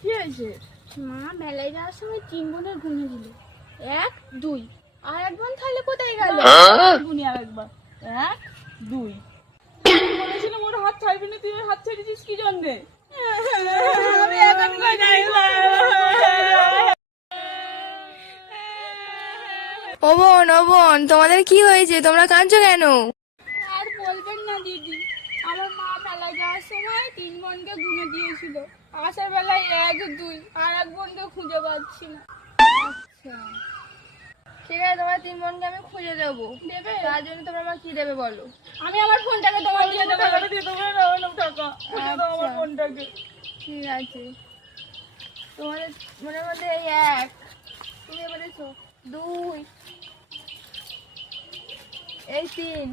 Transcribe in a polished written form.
কি হয়েছে? মা মেলায় যাওয়ার সময় 3 বোনের গুনে দিল, 1 2। আর এক বোন তাহলে কোথায় গেল? গুনি আর একবার, 1 2। বলেছিলাম ওর হাত ছাড়বি না, তুই ওর হাত ছেড়েছিস কি জন্যে? আমি এখন কোথায় যাবো? ও বোন তোমাদের কি হয়েছে, তোমরা কাঁদছো কেন? আর বলবেন না দিদি, আমার মা মেলায় যাওয়ার সময় 3 বোনকে গুনে দিয়েছিল, আসার বেলায় 1 2 আর এক বোনকে খুঁজে পাচ্ছি না। আচ্ছা ঠিক আছে, তোমার 3 বোনকে আমি খুঁজে দেবো। দেবে? তার জন্য তোমরা আমার কি দেবে বলো? আমি আমার ফোনটাকে তোমার দিয়ে দেবো। টাকাটা দিয়ে দেবো না, অনেক টাকা খুঁজে দাও আমার আচ্ছা। ফোনটাকে। ঠিক আছে, তোমাদের মনের মধ্যে এই 1, তুমি বলেছো 2, এই 3।